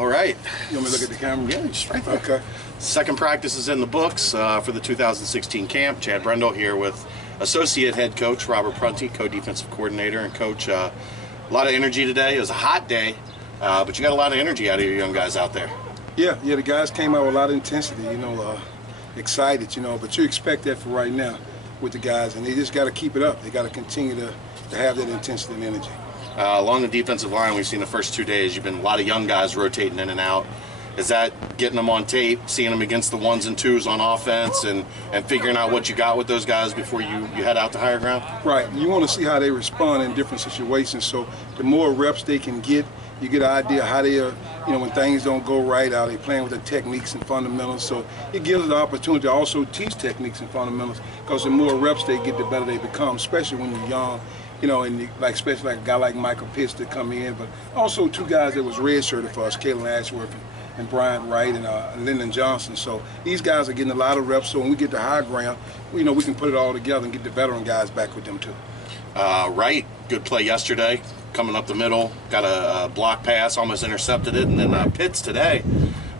All right. You want me to look at the camera? Yeah, just right there. Okay. Second practice is in the books for the 2016 camp. Chad Brendel here with Associate Head Coach Robert Prunty, Co-Defensive Coordinator. And Coach, a lot of energy today. It was a hot day, but you got a lot of energy out of your young guys out there. Yeah, the guys came out with a lot of intensity, excited, but you expect that for right now with the guys, and they just got to keep it up. They got to continue to have that intensity and energy. Along the defensive line, we've seen the first 2 days, you've been a lot of young guys rotating in and out. Is that getting them on tape, seeing them against the ones and twos on offense, and figuring out what you got with those guys before you head out to higher ground? Right. You want to see how they respond in different situations. So the more reps they can get, you get an idea how they are, when things don't go right, how they playing with the techniques and fundamentals. So it gives them the opportunity to also teach techniques and fundamentals, because the more reps they get, the better they become, especially when you're young. And especially like a guy like Michael Pitts to come in, but also two guys that was redshirted for us, Kalen Ashworth and Brian Wright and Lyndon Johnson. So these guys are getting a lot of reps. So when we get to high ground, we can put it all together and get the veteran guys back with them too. Wright, good play yesterday, coming up the middle, got a block pass, almost intercepted it, and then Pitts today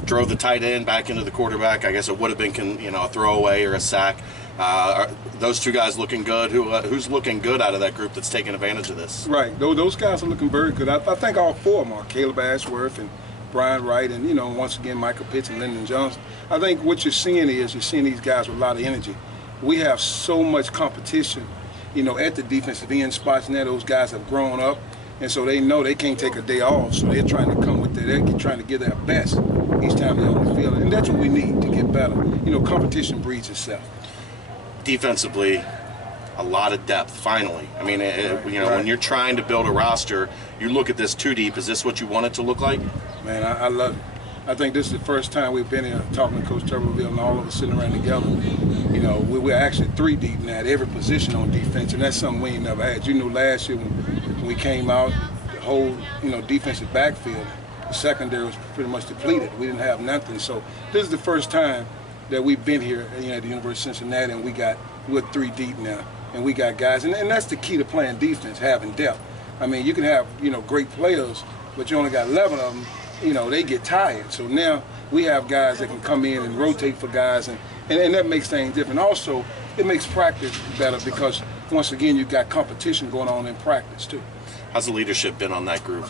drove the tight end back into the quarterback. I guess it would have been a throwaway or a sack. Are those two guys looking good? Who's looking good out of that group that's taking advantage of this? Right. Those guys are looking very good. I think all four of them are, Caleb Ashworth and Brian Wright and, once again, Michael Pitts and Lyndon Johnson. I think what you're seeing is you're seeing these guys with a lot of energy. We have so much competition, at the defensive end spots now. Those guys have grown up, and so they know they can't take a day off, so they're trying to come with they're trying to give their best each time they're on the field, and that's what we need to get better. Competition breeds itself. Defensively, a lot of depth, finally. I mean, when you're trying to build a roster, you look at this too deep. Is this what you want it to look like? Man, I love it. I think this is the first time we've been here talking to Coach Tuberville and all of us sitting around together. We're actually 3 deep now at every position on defense, and that's something we ain't never had. Last year when we came out, the whole, defensive backfield, the secondary was pretty much depleted. We didn't have nothing. So this is the first time that we've been here, at the University of Cincinnati, and we're 3 deep now, and we got guys, and that's the key to playing defense, having depth. I mean, you can have, great players, but you only got 11 of them, they get tired. So now we have guys that can come in and rotate for guys, and that makes things different. Also, it makes practice better because, once again, you've got competition going on in practice, too. How's the leadership been on that group?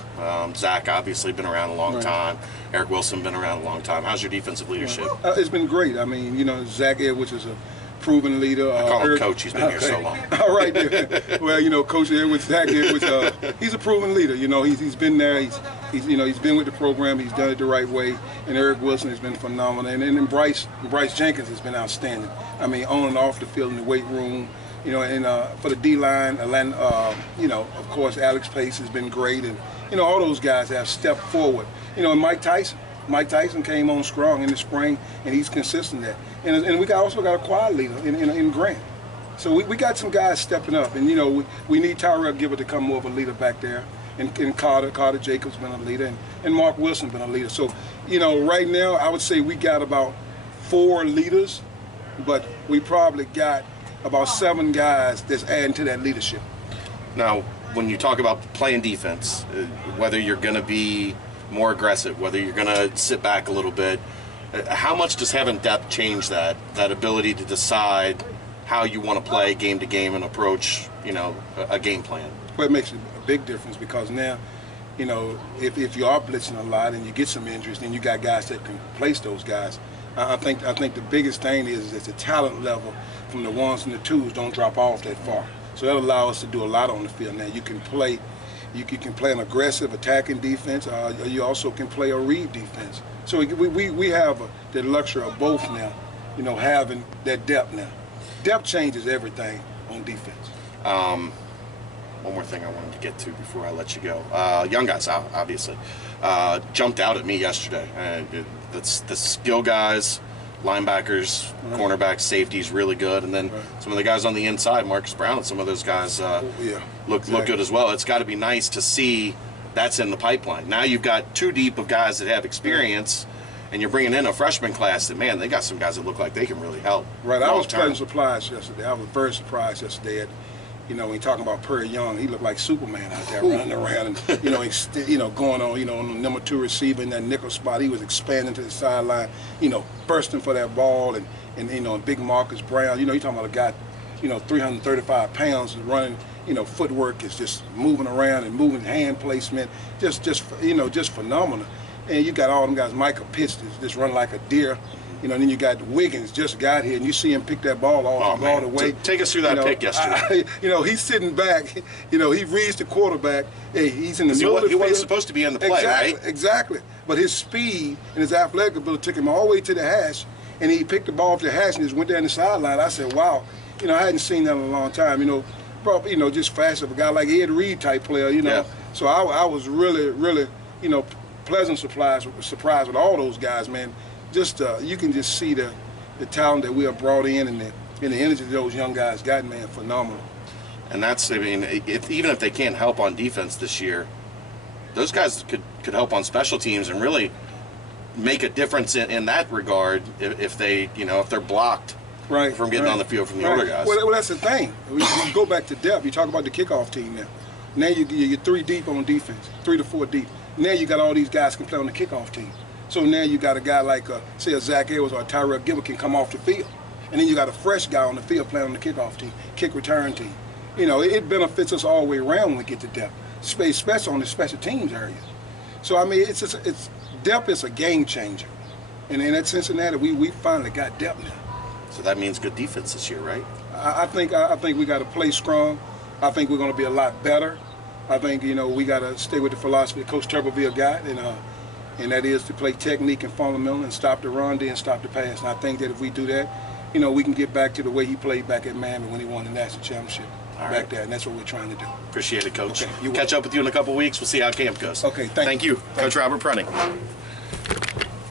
Zach obviously been around a long time. Eric Wilson been around a long time. How's your defensive leadership? It's been great. I mean, Zach Edwards is a proven leader. I call him Coach. He's been here so long. All right, there. Well, Coach Edwards, Zach Edwards, he's a proven leader. He's been there. He's been with the program. He's done it the right way. And Eric Wilson has been phenomenal. And then Bryce Jenkins has been outstanding. I mean, on and off the field in the weight room. And for the D-line, of course, Alex Pace has been great, and all those guys have stepped forward. And Mike Tyson came on strong in the spring, and he's consistent there. And we also got a quad leader in Grant. So we got some guys stepping up, and we need Tyrell Gilbert to come more of a leader back there, and Carter Jacobs been a leader, and Mark Wilson been a leader. So right now I would say we got about 4 leaders, but we probably got about 7 guys that's adding to that leadership. Now, when you talk about playing defense, whether you're going to be more aggressive, whether you're going to sit back a little bit, how much does having depth change that ability to decide how you want to play game to game and approach, a game plan? Well, it makes a big difference because now, if you are blitzing a lot and you get some injuries, then you got guys that can replace those guys. I think the biggest thing is that the talent level from the 1s and the 2s don't drop off that far. So that allows us to do a lot on the field. Now you can play an aggressive attacking defense, or you also can play a read defense. So we have the luxury of both now, having that depth now. Depth changes everything on defense. One more thing I wanted to get to before I let you go. Young guys, obviously, jumped out at me yesterday. The skill guys, linebackers, cornerbacks, safeties, really good, and then some of the guys on the inside, Marcus Brown, and some of those guys look good as well. It's got to be nice to see that's in the pipeline. Now you've got 2 deep of guys that have experience, and you're bringing in a freshman class that, man, they got some guys that look like they can really help. Right, I was pleasantly surprised yesterday. I was very surprised yesterday You know, when you're talking about Perry Young, he looked like Superman out there running around and, you know, going on, on the number 2 receiver in that nickel spot. He was expanding to the sideline, bursting for that ball. And big Marcus Brown, you're talking about a guy, 335 pounds running, footwork is just moving around and moving hand placement, just phenomenal. And you got all them guys, Micah Pitts, just run like a deer. Then you got Wiggins just got here, and you see him pick that ball all the way. Take us through that pick yesterday. He's sitting back. He reads the quarterback. Hey, he's in the middle of the field. He wasn't supposed to be in the play, right? Exactly. But his speed and his athletic ability took him all the way to the hash, and he picked the ball off the hash and just went down the sideline. I said, wow. I hadn't seen that in a long time. Probably, just fast of a guy like Ed Reed type player, Yeah. So I was really, really, pleasant surprised with all those guys, man. Just you can just see the talent that we have brought in and the energy that those young guys got, man, phenomenal. And that's, even if they can't help on defense this year, those guys could help on special teams and really make a difference in that regard if they're blocked from getting on the field from the older guys. Well, that's the thing. We go back to depth. You talk about the kickoff team now. Now you're 3 deep on defense, 3 to 4 deep. Now you got all these guys can play on the kickoff team. So now you got a guy like, say, a Zach Edwards or a Tyrell Gilbert can come off the field. And then you got a fresh guy on the field playing on the kickoff team, kick return team. It benefits us all the way around when we get to depth, especially on the special teams area. So, it's depth is a game changer. And at Cincinnati, we finally got depth now. So that means good defense this year, right? I think we got to play strong. I think we're going to be a lot better. I think, we got to stay with the philosophy Coach Tuberville got, and that is to play technique and fundamental and stop the run, then stop the pass. And I think that if we do that, we can get back to the way he played back at Miami when he won the national championship. Back there, and that's what we're trying to do. Appreciate it, Coach. Okay, Catch up with you in a couple weeks. We'll see how camp goes. Okay, thank you. Thank Coach you. Robert Prunty.